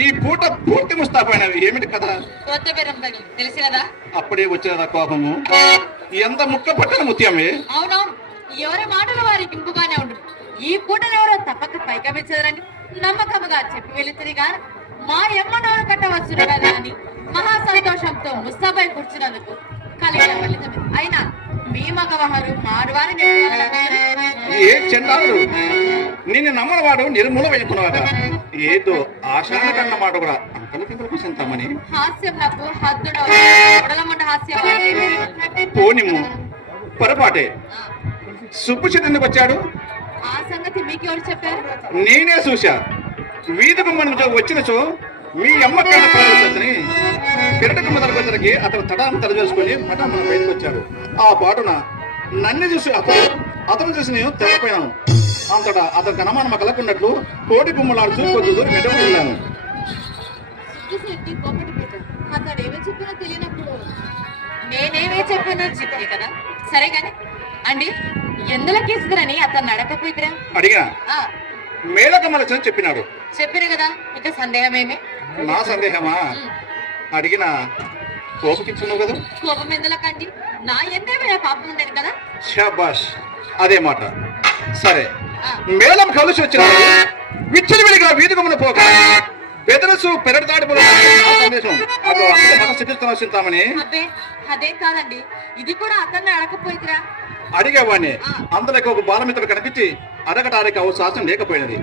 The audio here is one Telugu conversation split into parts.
ఈ పూట పూర్తి ముస్తాబైనవి ఏమిటి కదా కొత్త బెరంపల్లి తెలిసినదా? అప్పుడే వచ్చినదా కోపము? ఎంత ముక్క పట్టిన ముత్యమే. అవునవును, ఎవరి మాటలు వారికి ఇంపుగానే ఉంటుంది. ఈ పూటను ఎవరో తప్పక పైకమిచ్చదరని నమ్మకముగా చెప్పి వెళుతుంది గాని మా ఎమ్మ నోరు కట్టవచ్చును కదా అని మహా సంతోషంతో ముస్తాబై కూర్చున్నందుకు కలిగిన ఫలితమే. అయినా మీ మగవారు మారువారిని ఏ చెండాడు నిన్ను నమ్మనవాడు నిర్మూల వేసుకున్నాడు. ఏదో ఆశాన కన్న మాట కూడా అంకలు కిందలకు చింతామని హాస్యం నాకు హద్దున ఉడలమండ హాస్యం. పోనిమ్ము పొరపాటే. సుబ్బుచి ఎందుకు వచ్చాడు? ఆ సంగతి మీకెవరు చెప్పారు? నేనే చూశా. వీధికి మనం వచ్చినచో మీ అమ్మ కళ్ళని కిరటకు మొదలుకొచ్చరికి అతను తడాను తలవేసుకొని మన బయటకు వచ్చాడు. ఆ పాటున నన్ను చూసి అతను చూసి నేను తెల్లపోయాను. అంతటా అతనికి అనుమానం కలకున్నట్లు కోడి గుమ్మలాడుతూ కొద్ది దూరం మెడకు వెళ్ళాను. అతడు ఏమీ చెప్పినా తెలియనప్పుడు నేనేమీ చెప్పినా చెప్పే కదా. సరే కానీ అండి, ఎందులో కేసుకురని అతను నడకపోయిద్దిరా? అడిగినా మేళకమ్మల చెప్పినాడు. చెప్పిరు కదా, ఇక సందేహమేమి? నా సందేహమా? అడిగినా కోపకిచ్చున్నావు కదా. కోపం ఎందులకండి? నా ఎందేమైనా పాపం ఉండేది కదా. షాబాష్, అదే మాట. సరే, మేళం కలిసి వచ్చిన విచ్చలవిడిగా వీధికమున పోక బెదరసు పెరటాడి సందేశం అదో అసలు మన చికిత్స చింతామని. అదే కాదండి, ఇది కూడా అతన్ని అడగపోయిద్దిరా. అడిగేవాడిని. అందులోకి ఒక బాలమిత్రుడు కనిపించి అడగటానికి అవకాశం లేకపోయినది.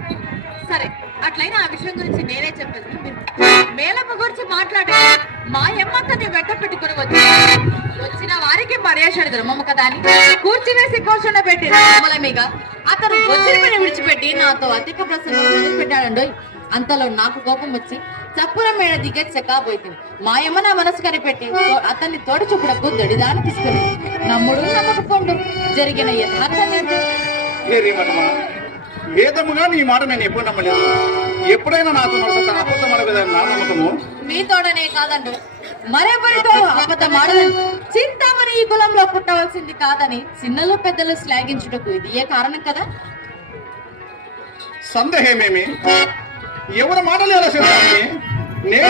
సరే, అట్లయినా ఆ విషయం గురించి నేనే చెప్పేది. మేళమ్మ గురించి మాట్లాడే మా ఎమ్మంతని వెంట పెట్టుకుని వచ్చిన వారికి మర్యాద ధర్మము కదా అని కూర్చివేసి కూర్చుండ పెట్టి మీద అతను వచ్చిన పని విడిచిపెట్టి నాతో అధిక ప్రసంగం పెట్టాడండో. అంతలో నాకు కోపం వచ్చి చప్పుర మేడ దిగచ్చకపోయింది. మా యమ్మ నా మనసు కనిపెట్టి అతన్ని తోడు చూపుడకు దడిదాన్ని తీసుకుని నమ్ముడు నమ్మకపోండు జరిగిన యథార్థం. వేదముగా నీ మాట నేను ఎప్పుడు నమ్మలేదు. ఎప్పుడైనా నాతో అబద్ధమడ నా నమ్మకము మీతోడనే కాదండు, మరెవరితో అబద్ధమాడదని చింతామణి ఈ కులంలో పుట్టవలసింది కాదని చిన్నలు పెద్దలు శ్లాఘించుటకు ఇది ఏ కారణం కదా. సందేహమేమి? ఎవరి మాటలు ఎలా చెప్తాను? నేను